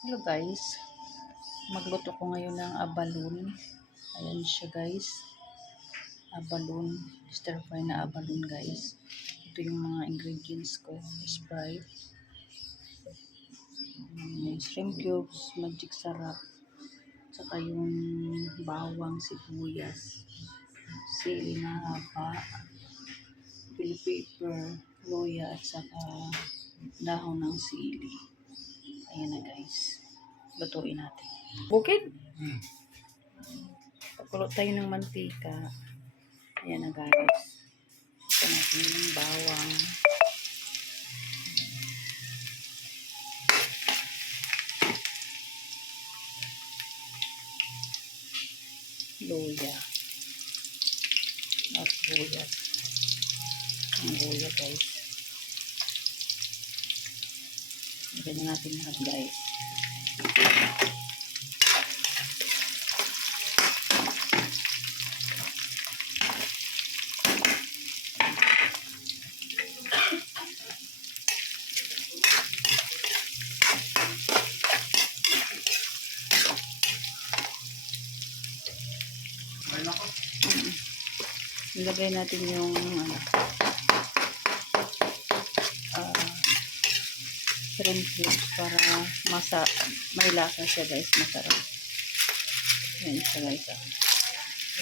Hello guys, magluto ko ngayon ng abalon. Ayan siya guys, abalon, stir fry na abalon guys. Ito yung mga ingredients ko: Sprite, may shrimp cubes, magic sarap, saka yung bawang, sibuyas, sili na haba, bell pepper, luya, at saka dahon ng sili. Ayan na guys, lutuin natin. Bukid! Pakulo tayo ng mantika. Ayan na guys. Ito natin yung bawang. Luya. At buyas. Ang luya guys. Lagyan na natin lahat guys. Ilagay natin yung shrimp cubes para may lasa siya guys, masarap. Ayan siya guys.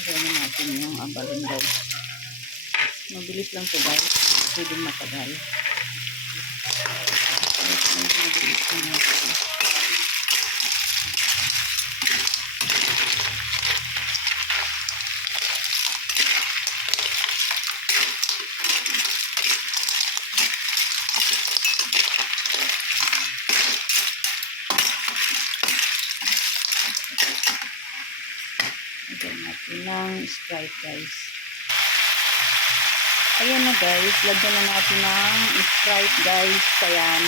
Ilagay na natin yung abalon guys. Mabilis lang to guys, pwede matagal. Mabilis lang natin. Lagyan natin ng Sprite guys. Ayan na guys, lagyan na natin ng Sprite guys. Ayan,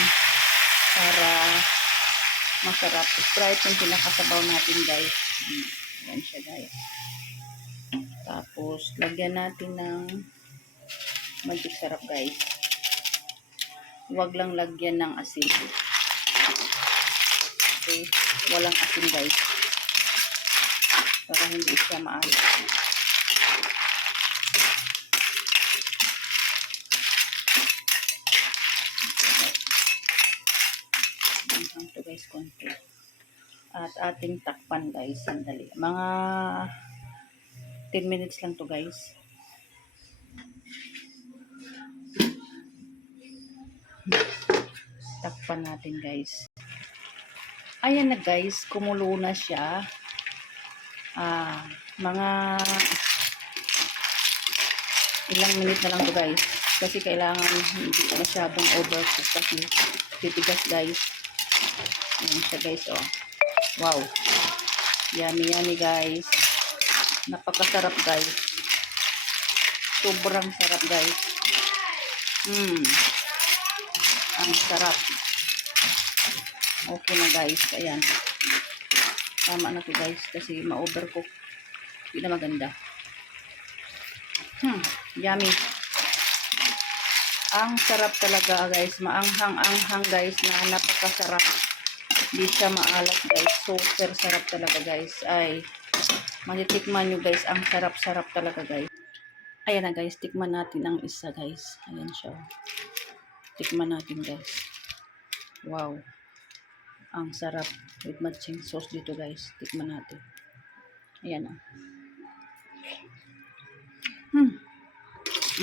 para masarap. Sprite yung pinakasabaw natin guys. Ayan siya guys. Tapos lagyan natin ng magic sarap guys. Huwag lang lagyan ng asin. Okay, walang asin guys, para hindi siya maalat. Ito guys, konti. At ating takpan guys, sandali. Mga 10 minutes lang to guys. Takpan natin guys. Ayan na guys, kumulo na siya. Mga ilang minute na lang to guys. Kasi kailangan hindi masyadong overcook kasi titigas guys. Ayan siya guys, oh. Wow. Yummy yummy guys. Napakasarap guys. Sobrang sarap guys. Ang sarap. Okay na guys. Ayan. Tama na to guys kasi ma-overcook. Hindi na maganda. Yummy. Ang sarap talaga guys. Maanghang-anghang guys na napakasarap. Hindi siya maalat guys. Super sarap talaga guys. Ay, matitikman nyo guys. Ang sarap-sarap talaga guys. Ayan na guys. Tikman natin ang isa guys. Ayan siya. Tikman natin guys. Wow. Ang sarap. With matching sauce dito guys. Tikman natin. Ayan o.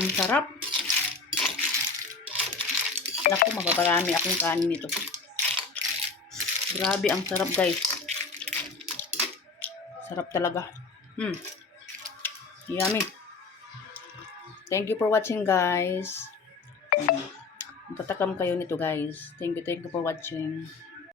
Ang sarap. Naku, mababarami akong kanin nito. Grabe, ang sarap guys. Sarap talaga. Yummy. Thank you for watching guys. Tatakam kayo nito guys. Thank you for watching.